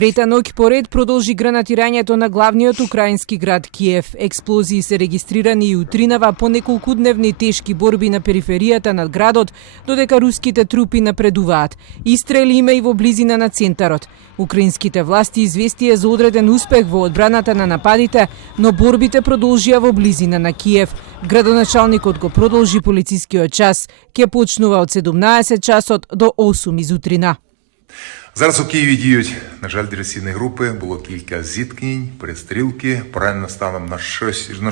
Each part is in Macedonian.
Трета ноќ поред продолжи гранатирањето на главниот украински град Киев. Експлозии се регистрирани и утринава по неколкудневни тешки борби на периферијата на градот, додека руските трупи напредуваат. Истрели има и во близина на центарот. Украинските власти известија за одреден успех во одбраната на нападите, но борбите продолжија во близина на Киев. Градоначалникот го продолжи полицискиот час, ќе почнува од 17 часот до 8 изутрина. Зараз у Києві діють, на жаль, диверсійні групи. Було кілька зіткнень, перестрілки. Поранено станом на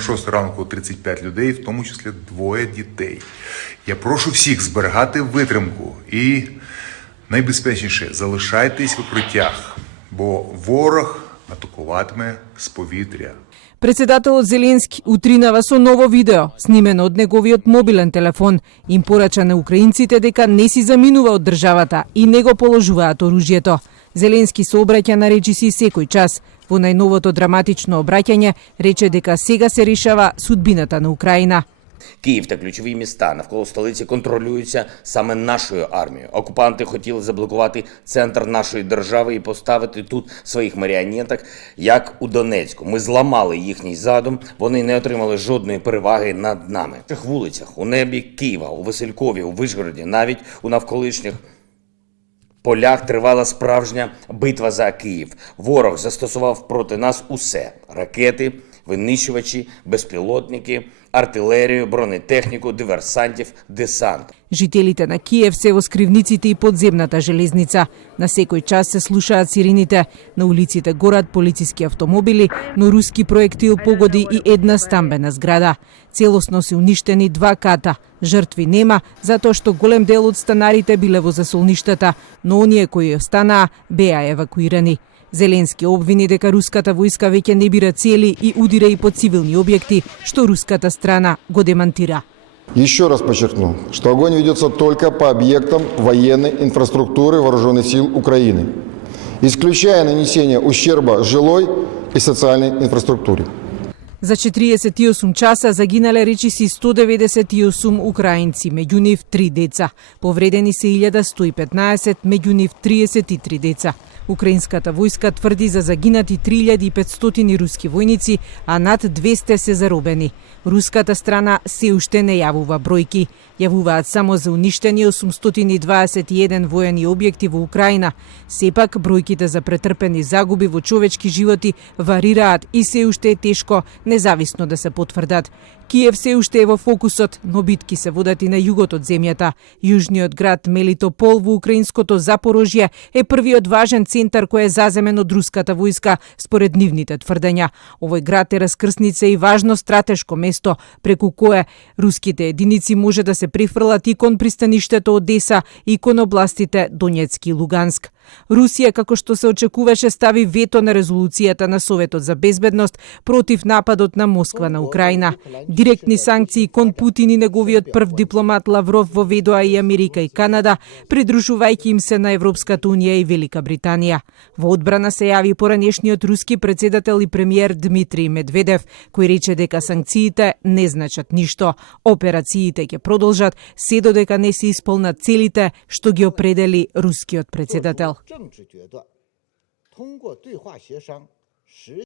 6 ранку 35 людей, в тому числі 2 дітей. Я прошу всіх зберігати витримку і найбезпечніше залишайтесь в укриттях, бо ворог атакуватиме з повітря. Председателот Зеленски утринава со ново видео, снимено од неговиот мобилен телефон. Им порача на украинците дека не си заминува од државата и не го положуваат оружјето. Зеленски се обраќа на речиси секој час. Во најновото драматично обраќање рече дека сега се решава судбината на Украина. Київ та ключові міста навколо столиці контролюються саме нашою армією. Окупанти хотіли заблокувати центр нашої держави і поставити тут своїх маріонеток, як у Донецьку. Ми зламали їхній задум, вони не отримали жодної переваги над нами. На цих вулицях, у небі Києва, у Василькові, у Вишгороді, навіть у навколишніх полях тривала справжня битва за Київ. Ворог застосував проти нас усе – ракети, винищувачі, безпілотники, артилерію, бронетехніку, диверсантів, десант. Жителите на Киев се во скривниците и подземната железница. На секој час се слушаат сирените. На улиците горат полициски автомобили, но руски проектил погоди и една стамбена зграда. Целосно се уништени 2 ката. Жртви нема, затоа што голем дел од станарите биле во засолништата, но оние кои останаа беа евакуирани. Зеленски обвини дека руската војска веќе не бира цели и удира и по цивилни објекти, што руската страна го демантира. Еще раз подчеркну, что огонь ведется только по объектам военной инфраструктуры Вооруженных сил Украины, исключая нанесение ущерба жилой и социальной инфраструктуре. За 48 часа загинале речиси 198 украинци, меѓу нив 3 деца. Повредени се 1115, меѓу нив 33 деца. Украинската војска тврди за загинати 3500 руски војници, а над 200 се заробени. Руската страна се уште не јавува бројки. Јавуваат само за уништени 821 воени објекти во Украина. Сепак, бројките за претрпени загуби во човечки животи варираат и се уште е тешко независно да се потврдат. Киев се уште е во фокусот, но битки се водат и на југот од земјата. Јужниот град Мелитопол во украинското Запорожје е првиот важен центар кој е заземен од руската војска, според нивните тврдења. Овој град е раскрсница и важно стратешко место, преку кое руските единици може да се прифрлат и кон пристаништето Одеса и кон областите Донецки и Луганск. Русија, како што се очекуваше, стави вето на резолуцијата на Советот за безбедност против нападот на Москва на Украина. Директни санкции кон Путин и неговиот прв дипломат Лавров воведоа и Америка и Канада, придружувајќи им се на Европската унија и Велика Британија. Во одбрана се јави поранешниот руски председател и премиер Дмитрий Медведев, кој рече дека санкциите не значат ништо. Операциите ќе продолжат се додека не се исполнат целите што ги определи рускиот председател.